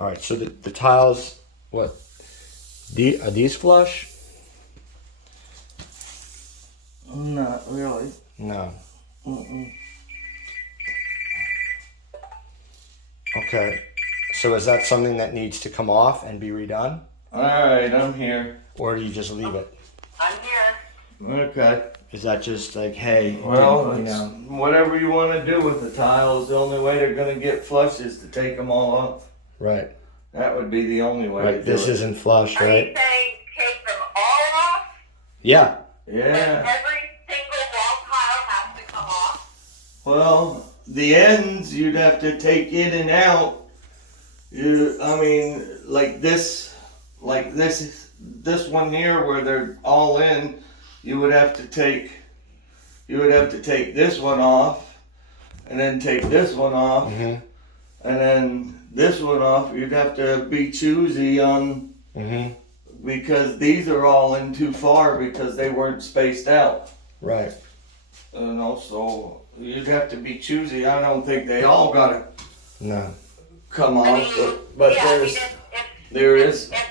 All right, so the tiles, what? Are these flush? Not really. No. Mm-mm. Okay. So is that something that needs to come off and be redone? Alright, I'm here. Or do you just leave it? I'm here. Okay. Is that just like, hey, Well, you it's know? whatever you want to do with the tiles, the only way they're going to get flush is to take them all off. Right. That would be the only way Right. to do This it. isn't flush, Are you right? saying take them all off? Yeah. Yeah. Every single wall tile has to come off? Well, the ends you'd have to take in and out. Like this one here where they're all in, you would have to take this one off, and then take this one off, Mm-hmm. and then this one off. You'd have to be choosy on, Mm-hmm. because these are all in too far because they weren't spaced out. Right. And also, you'd have to be choosy. I don't think they all gotta No. come I off, mean, but yeah, there's yeah.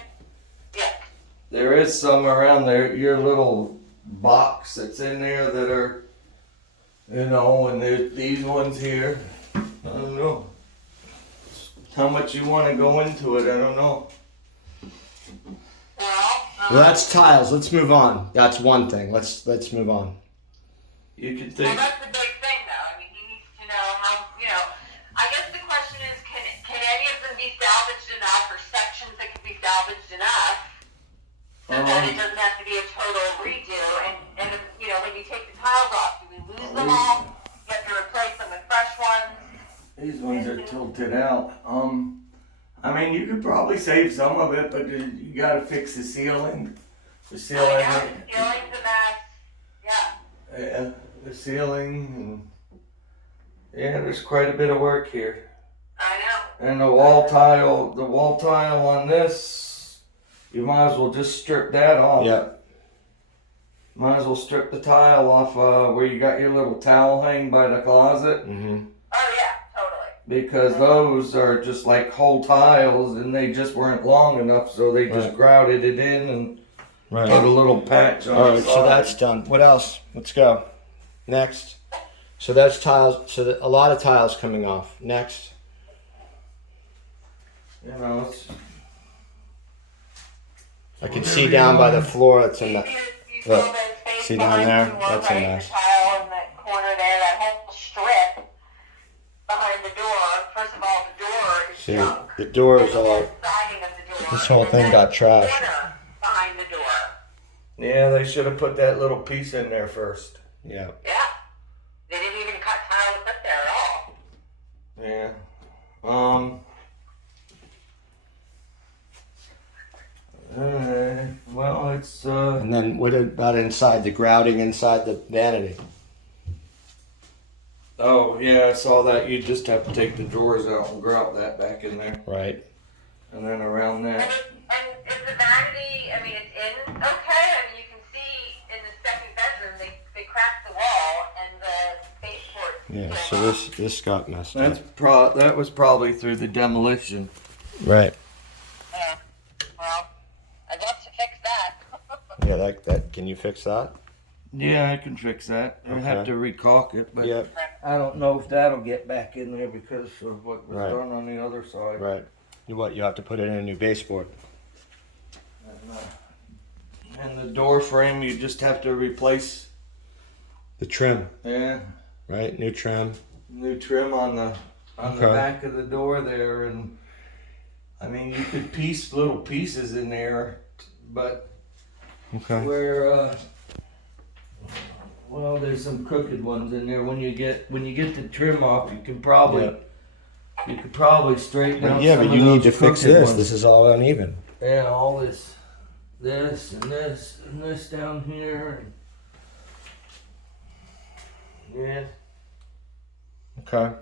there is some around there. Your little box that's in there that are, and there's these ones here. I don't know how much you want to go into it. I don't know. Well, that's tiles. Let's move on. That's one thing. Let's move on. You can Well, think. that's the big thing, though. I mean, he needs to know how, I guess the question is, can any of them be salvaged enough, or sections that can be salvaged enough, so that it doesn't have to be a total redo? And when you take the tiles off, do we lose them all? You have to replace them with fresh ones? These ones are tilted out. You could probably save some of it, but you gotta fix the ceiling. The I ceiling. know, the ceiling's a mess. Yeah. Yeah, the ceiling. Yeah, there's quite a bit of work here. I know. And the wall tile on this, you might as well just strip that off. Yeah. Might as well strip the tile off where you got your little towel hang by the closet, Oh, Mm-hmm. yeah, totally. because those are just like whole tiles and they just weren't long enough, so they just Right. grouted it in and Right. put a little patch on All the right, so side. that's done. What else? Let's go. Next. So that's tiles. So a lot of tiles coming off. Next. It's, I can see down by the floor. It's in the. You Look, saw the space see down behind there? the wall, That's a right? mess. The tile in that corner there, that whole strip behind the door. First of all, the door is See, junk. the doors The whole all. siding of the door. This whole and thing then got that trashed. corner behind the door. yeah, they should have put that little piece in there first. Yeah. Yeah. They didn't even cut tile to put there at all. Yeah. Well, it's And then what about inside the grouting inside the vanity? Oh yeah, I saw that. You just have to take the drawers out and grout that back in there, Right. and then around And, that. and is the vanity, it's in okay? You can see in the second bedroom, they cracked the wall and the baseboard. Yeah. So this got messed up. That was probably through the demolition. Right. Yeah. Well, I'd love to fix that. Yeah. That. Can you fix that? Yeah, I can fix that. I have Okay. to recaulk it, but Yep. I don't know if that'll get back in there because of what was Right. done on the other side. Right. You have to put it in a new baseboard. And the door frame, you just have to replace. The trim. Yeah. Right. New trim. New trim on the Okay. back of the door there, and you could piece little pieces in there, but Okay. where there's some crooked ones in there. When you get the trim off, you can probably straighten out. Yeah, some but of you need those to fix crooked this. ones. This is all uneven. Yeah, all this and this down here. Yeah. Okay.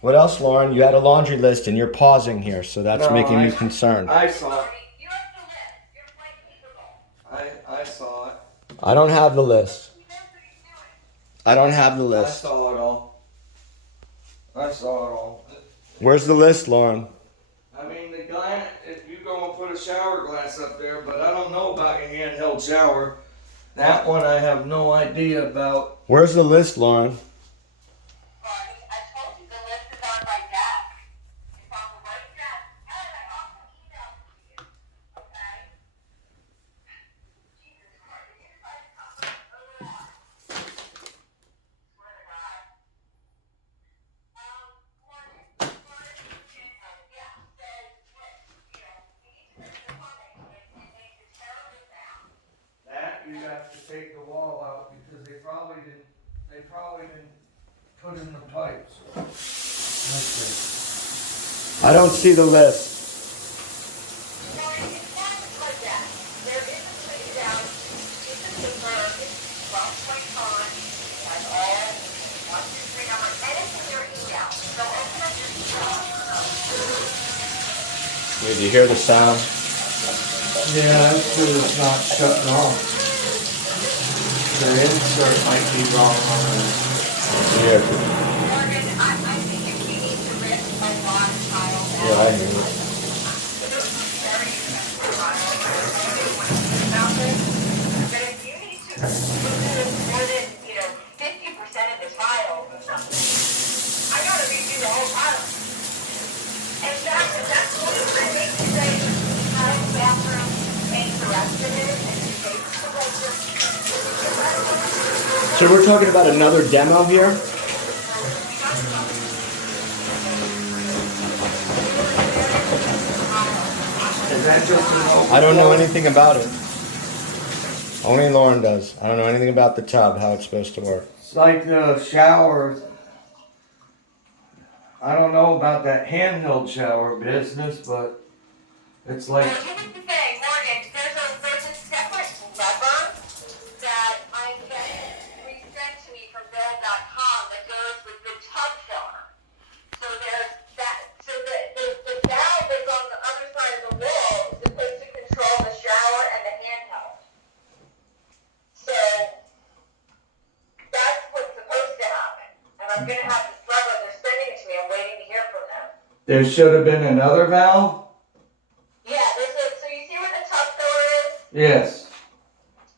What else, Lauren? You had a laundry list and you're pausing here, so that's No, making I- me concerned. I saw it. You have the list. You're quite capable. I saw it. I don't have the list. He knows what he's doing. I don't have the I list. saw it all. I saw it all. Where's the list, Lauren? They got put a shower glass up there, but I don't know about your handheld shower. That one I have no idea about. Where's the list, Lauren? I told you the list is on my desk. It's on the right desk. And I also emailed it to you. Okay? Jesus Christ. Did you guys come up with that? Swear to God. Morning. Yeah, so, what, you need to make the plumbing. It makes a terrible sound. That you have to take the wall out because they probably didn't put in the pipes. I don't see the list. No, it's not like that. There is a place down. It's a paper. It's 12 point font. It has all 1, 2, 3 numbers, and it's in your email. So open up your email. Wait, do you hear the sound? Yeah, that's because it's not shutting off. The insert might be wrong on it. Yeah. Morgan, I think if you need to rip a lawn tile out, Yeah, I hear you. very expensive tile. About this. But if you need to remove more than 50% of the tiles or something, I gotta redo the whole tile. And that's what I make you say, tile, bathroom, paint the rest of it, and you take the rest of it. So we're talking about another demo here? Is that just an open I don't know floor? anything about it. Only Lauren does. I don't know anything about the tub, how it's supposed to work. It's like the shower. I don't know about that handheld shower business, but it's like, Well, here's the thing, Morgan, there's a separate lever that I'm getting resent to me from Bill.com that goes with the tub filler. So there's that, so the valve that's on the other side of the wall is supposed to control the shower and the handheld. So that's what's supposed to happen. And I'm gonna have this lever, they're sending it to me, I'm waiting to hear from them. there should have been another valve? Yeah, so you see where the tub filler is? Yes.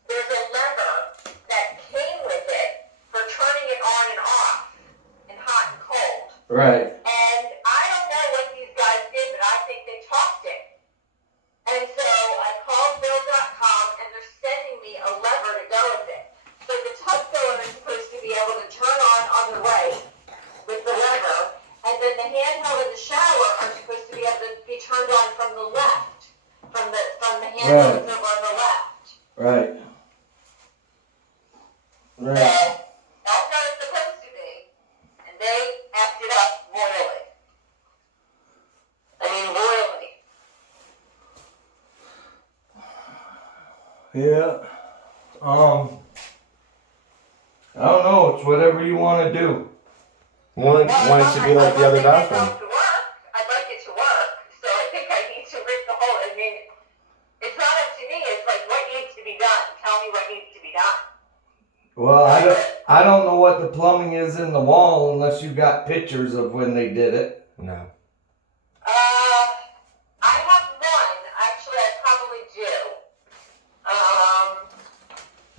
There's a lever that came with it for turning it on and off in hot and cold. Right. And I don't know what these guys did, but I think they tossed it. And so I called Bill.com and they're sending me a lever to go with it. So the tub filler is supposed to be able to turn on the right with the lever, and then the handheld and the shower are supposed to be able to be turned on from the left. From the handheld that's over on the left. Right. So Right. that's how it's supposed to be, and they effed it up royally. I mean, royally. Yeah. I don't know. It's whatever you want to do. Want it to be like the other bathroom. I'd like it to work, so I think I need to rip the whole, I mean, it's not up to me, it's like what needs to be done. Tell me what needs to be done. Well, I don't know what the plumbing is in the wall unless you got pictures of when they did it. No. I have one, actually I probably do.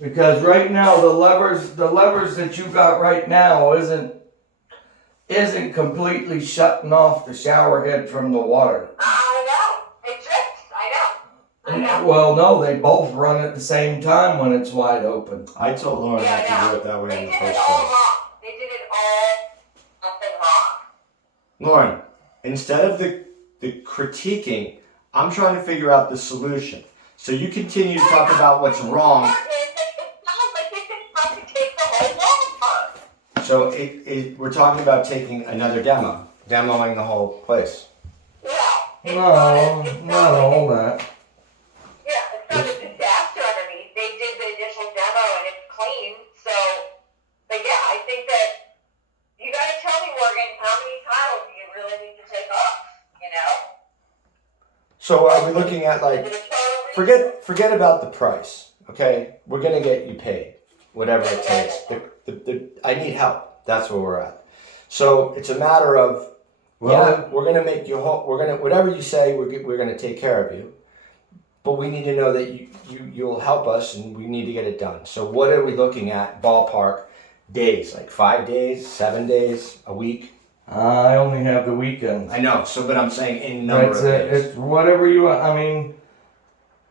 Because right now the levers that you got right now isn't completely shutting off the shower head from the water. I know, it drips, I know. Well, no, they both run at the same time when it's wide open. I told Lauren Yeah, not to do it that way They in the did first it all place. wrong. They did it all nothing wrong. Lauren, instead of the critiquing, I'm trying to figure out the solution. So you continue to talk about what's wrong. It sounds like they didn't have to take the whole wall apart. So we're talking about taking another demoing the whole place. Yeah. No, not all that. Yeah, it's not a disaster underneath. They did the initial demo and it's clean, so, but yeah, I think that you gotta tell me, Morgan, how many tiles do you really need to take off, you know? So are we looking at like, Is it a total forget about the price, okay? We're gonna get you paid, whatever it takes. I need help. That's where we're at. So it's a matter of, Well, yeah, we're gonna make you whole. We're gonna whatever you say. We're gonna take care of you. but we need to know that you'll help us, and we need to get it done. So what are we looking at ballpark days? Like 5 days, 7 days, a week? I only have the weekends. I know. So, but I'm saying in number That's of it. days. It's whatever you want. I mean,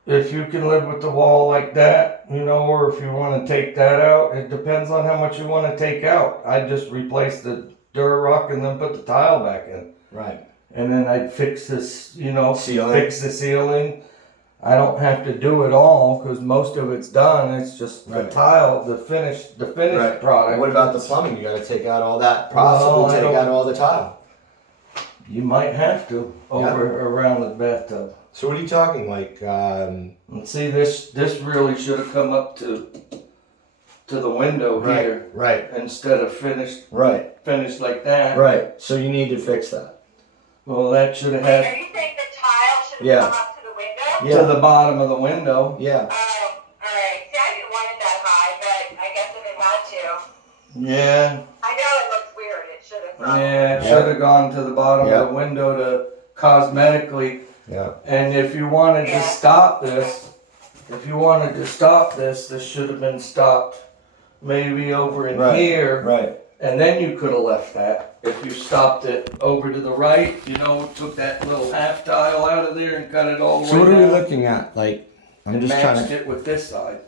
if you can live with the wall like that, you know, or if you want to take that out, it depends on how much you want to take out. I just replace the Durarock and then put the tile back in. Right. And then I'd fix this, you know, Ceiling. fix the ceiling. I don't have to do it all because most of it's done. It's just the Right. tile, the finished Right. product. What about the plumbing? You got to take out all that. Well, Possibly I take don't- out all the tile. You might have to around the bathtub. So what are you talking like? And see, this really should have come up to the window here Right. instead of finished like that. Right. So you need to fix that. Well, that should have Wait, had are you saying the tile should Yeah. have come up to the window? Yeah. to the bottom of the window. Yeah. Oh, alright. See, I didn't want it that high, but I guess if it had to. Yeah. I know it looks weird. It should have probably. Yeah, it Yeah. should have gone to the bottom Yeah. of the window to cosmetically. Yeah. And if you wanted to Yeah. stop this, this should have been stopped maybe over in Right. here. Right. And then you could have left that. If you stopped it over to the right, you know, took that little half tile out of there and cut it all the So way what are we down. looking at? Like, I'm And just trying matched to. it with this side.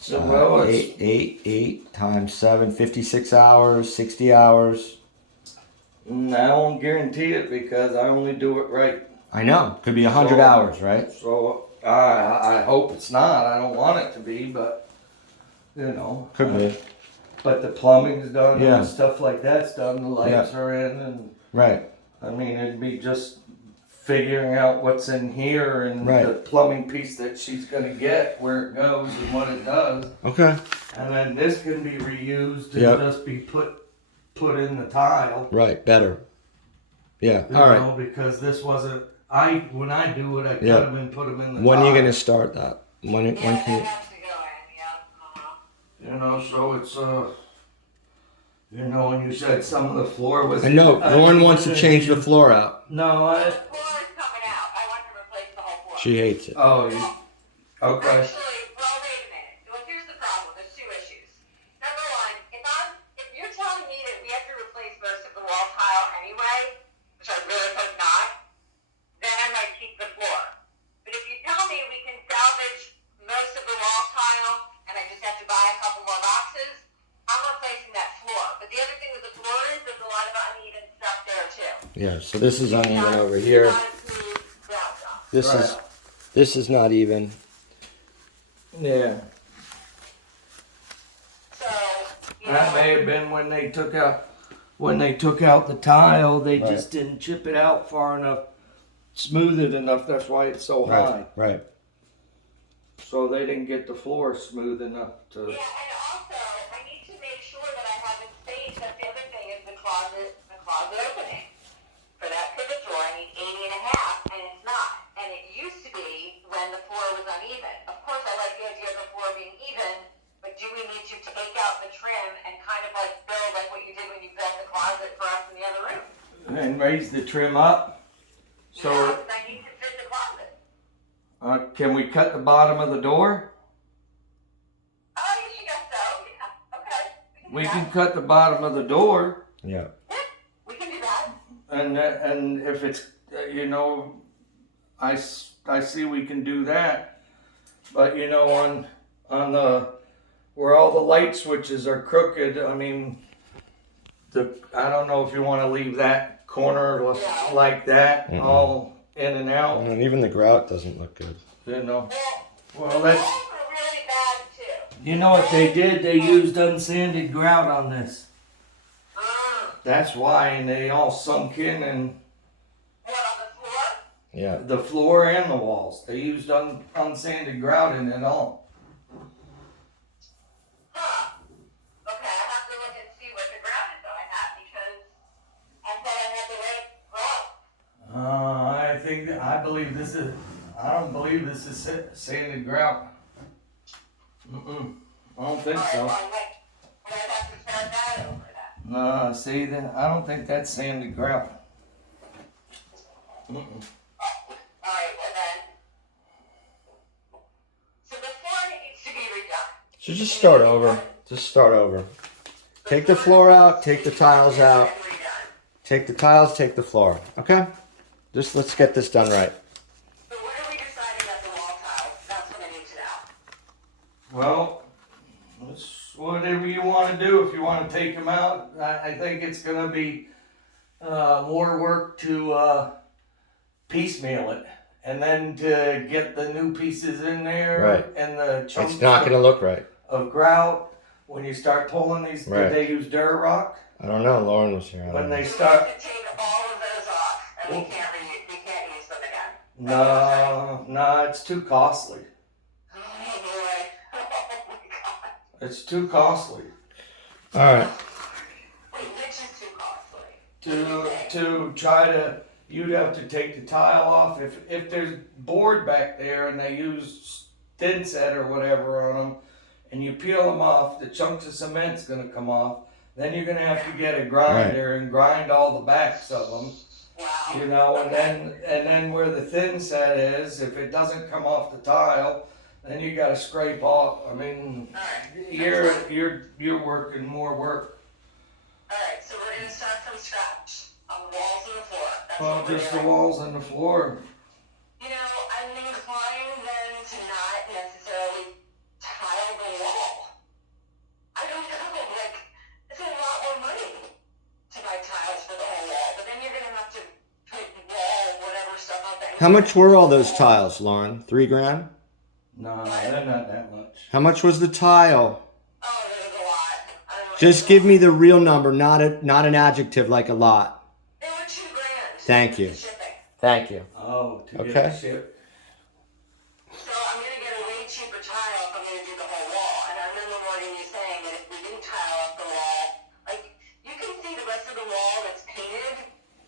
So well, it's, eight times 7, 56 hours, 60 hours. I won't guarantee it because I only do it right. I know. Could be 100 So- hours, right? So I hope it's not. I don't want it to be, but you know. Could be. But the plumbing's done Yeah. and stuff like that's done. The lights are in, and Right. I mean it'd be just figuring out what's in here and Right. the plumbing piece that she's gonna get, where it goes and what it does, Okay. and then this can be reused and Yep. just be put in the tile. Right. Better. Yeah. You All right. know, because this wasn't. When I do it, I cut Yeah. them and put them in the When are tile. you gonna start that? When Yeah, can that you? has to go in, yeah. Uh-huh. You know, so it's you know, when you said some of the floor was. I know. Lauren wants to change the floor out. No, The floor is coming out. I want to replace the whole floor. She hates it. Oh, okay. Actually, well, wait a minute. Well, here's the problem. There's two issues. Number one, if you're telling me that we have to replace most of the wall tile anyway, which I really hope not, then I might keep the floor. But if you tell me we can salvage most of the wall tile and I just have to buy a couple more boxes, I'm replacing that floor. But the other thing with the floor is there's a lot of uneven stuff there too. Yeah. So this is uneven Not- over here. Not a smooth ground job. This is not even. Yeah. So, you That know, may have been when they took out the tile. They Right. just didn't chip it out far enough, smooth it enough. That's why it's so high. Right. So they didn't get the floor smooth enough to. yeah, and also I need to make sure that I have it space. That's the other thing is the closet opening. For that pivot drawer, I need 80.5, and it's not. And it used to be when the floor was uneven. Of course, I like the idea of the floor being even, but do we need to take out the trim and kind of like build like what you did when you built the closet for us in the other room? And raise the trim up. So Yeah, 'cause I need to fit the closet. can we cut the bottom of the door? Oh, yes, you guess so. Yeah, okay. We do can that. cut the bottom of the door. Yeah. Yeah, we can do that. And if it's you know, I see we can do that, but you know on the where all the light switches are crooked. I mean, I don't know if you want to leave that corner like that, Mm-mm. all in and out. And even the grout doesn't look good. You know. Well, Well, the that's walls were really bad too. you know what they did. They used unsanded grout on this. That's why, and they all sunk in and. What, on the floor? Yeah. The floor and the walls. They used unsanded grout in it all. Huh. Okay, I have to look and see what the ground is on that because I thought I had the right wrong. I don't believe this is sanded grout. Mm-mm. I don't think Alright, so. well, I might have to start that over then. See, then I don't think that's sanded grout. Alright, well then. So the floor needs to be redone. So just start over. Just start over. Take the floor out, take the tiles out. And redone. Take the tiles, take the floor. Okay? Just let's get this done right. So what are we deciding about the wall tiles? That's what I need to know. Well, it's whatever you want to do. If you want to take them out, I think it's going to be more work to piecemeal it. And then to get the new pieces in there. Right. And the chunks It's not gonna look right. of grout. When you start pulling these, Right. did they use dirt rock? I don't know. Lauren was here. I don't When know. they We start, have to take all of those off, and we can't use them again. no, it's too costly. Oh boy. Oh my god. It's too costly All right. Wait, which is too costly? to try to. You'd have to take the tile off if there's board back there and they use thin set or whatever on them, and you peel them off, the chunks of cement's gonna come off. Then you're gonna have to get a grinder and grind all the backs of them. Wow. You know, and then where the thin set is, if it doesn't come off the tile, then you gotta scrape off. I mean, Alright. you're working more work. Alright, so we're gonna start from scratch. On the walls and the floor. That's Well, what we're just the doing. walls and the floor. You know, I'm inclined then to not necessarily tile the wall. I don't know, like, it's a lot more money to buy tiles for the whole wall, but then you're gonna have to put wall, whatever stuff up there. How much were all those tiles, Lauren? $3,000? No, they're not that much. How much was the tile? Oh, there's a lot. I don't know. Just give me the real number, not an adjective like a lot. They were $2,000. Thank you. Shipping. Thank you. Oh, to Okay. get it shipped. So I'm gonna get a way cheaper tile if I'm gonna do the whole wall. And I remember Morgan you saying that if we didn't tile up the wall, like you can see the rest of the wall that's painted.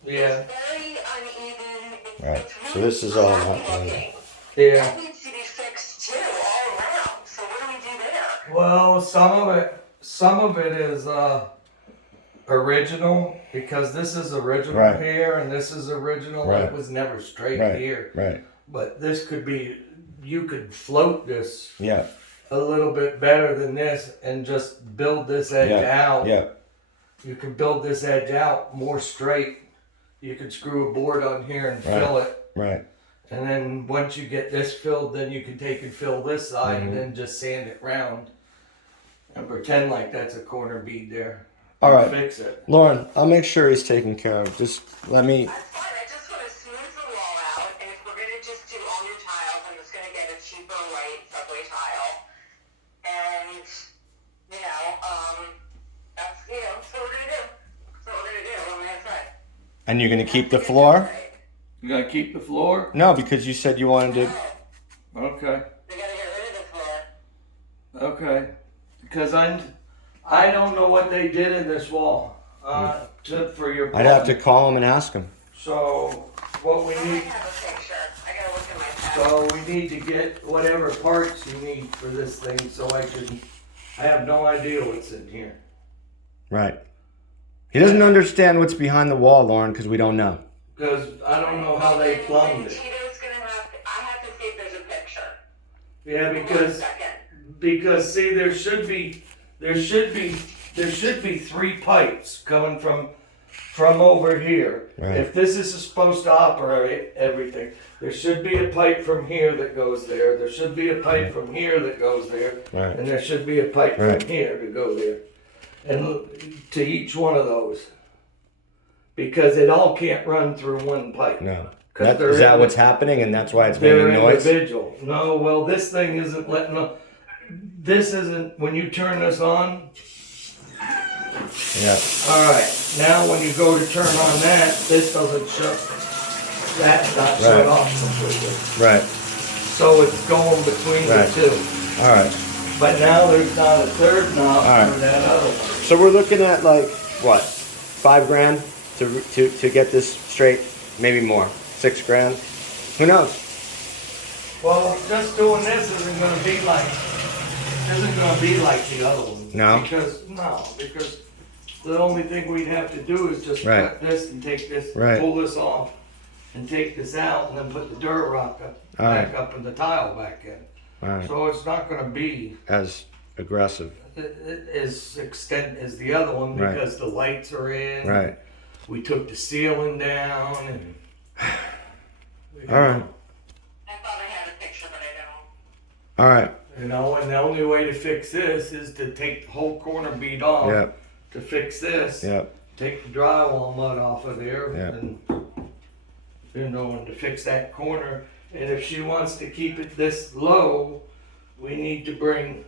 Yeah. It's very uneven. It's, Right. it's So really this is all crappy not looking. Yeah. That needs to be fixed too, all around. So what do we do there? Well, some of it is original because this is original Right. here and this is original. Right. It was never straight Right. here. Right. But this could be. You could float this Yeah. a little bit better than this and just build this edge out. Yeah. You can build this edge out more straight. You could screw a board on here and Right. fill it. Right. And then once you get this filled, then you can take and fill this side Mhm. and then just sand it round. And pretend like that's a corner bead there. All right. Fix it. Lauren, I'll make sure he's taken care of. Just let me. That's fine. I just want to smooth the wall out. And if we're gonna just do all new tiles, I'm just gonna get a cheaper white subway tile. And that's that's what we're gonna do. That's what we're gonna do. What am I gonna say? And you're gonna keep the floor? You gonna keep the floor? No, because you said you wanted to. Okay. We gotta get rid of the floor. Okay. Because I don't know what they did in this wall for your. I'd have to plumbing. call him and ask him. So what we I need. might have a picture. I gotta look at my tab. So we need to get whatever parts you need for this thing so I have no idea what's in here. Right. He doesn't understand what's behind the wall, Lauren, because we don't know. Because I don't know how they plumbed it. Tito's gonna I have to see if there's a picture. Yeah, Hold on a because second. see there should be 3 pipes coming from over here. Right. If this is supposed to operate everything, there should be a pipe from here that goes there. There should be a pipe from here that goes there. Right. And there should be a pipe Right. from here to go there. And to each one of those. Because it all can't run through one pipe. No. 'Cause That, they're is that in- what's happening, and that's why it's They're making noise? individual. No, well, this thing isn't letting them. This isn't, when you turn this on, Yeah. alright, now when you go to turn on that, this doesn't shut, that's not shut Right. off completely. Right. So it's going between Right. the two. All right. But now there's not a third knob Alright. for that other one. So we're looking at like what, $5,000 to get this straight? Maybe more. $6,000. Who knows? Well, just doing this isn't gonna be like the other one. No? Because the only thing we'd have to do is just Right. cut this and take this, Right. pull this off, and take this out and then put the dirt rock up, back up and the tile back in. All right. So it's not gonna be As aggressive. as extent as the other one Right. because the lights are in. Right. We took the ceiling down and. All right. I thought I had a picture, but I don't. All right. You know, and the only way to fix this is to take the whole corner bead off. Yep. To fix this, Yep. take the drywall mud off of there, Yep. and you know, and to fix that corner. And if she wants to keep it this low, we need to bring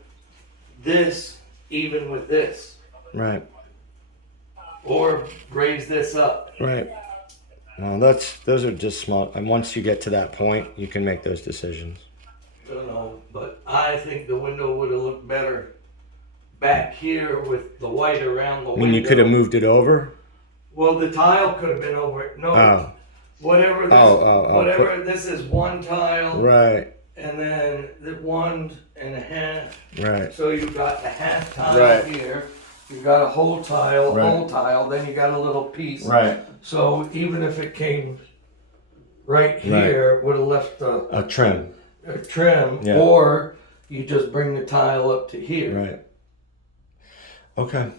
this even with this, Right. or raise this up. Right. Well, those are just small. And once you get to that point, you can make those decisions. Don't know, but I think the window would have looked better back here with the white around the I window. mean, you could have moved it over. Well, the tile could have been over it. No, Oh. whatever. This, Oh. whatever. This is one tile, Right. and then the 1.5. Right. So you got the half tile Right. here. You got a whole tile, Right. whole tile. Then you got a little piece. Right. So even if it came right here, it would have left A trim. a trim, Yeah. or you just bring the tile up to here. Right. Okay.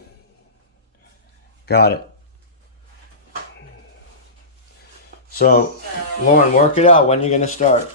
Got it. So, Lauren, work it out. When are you going to start?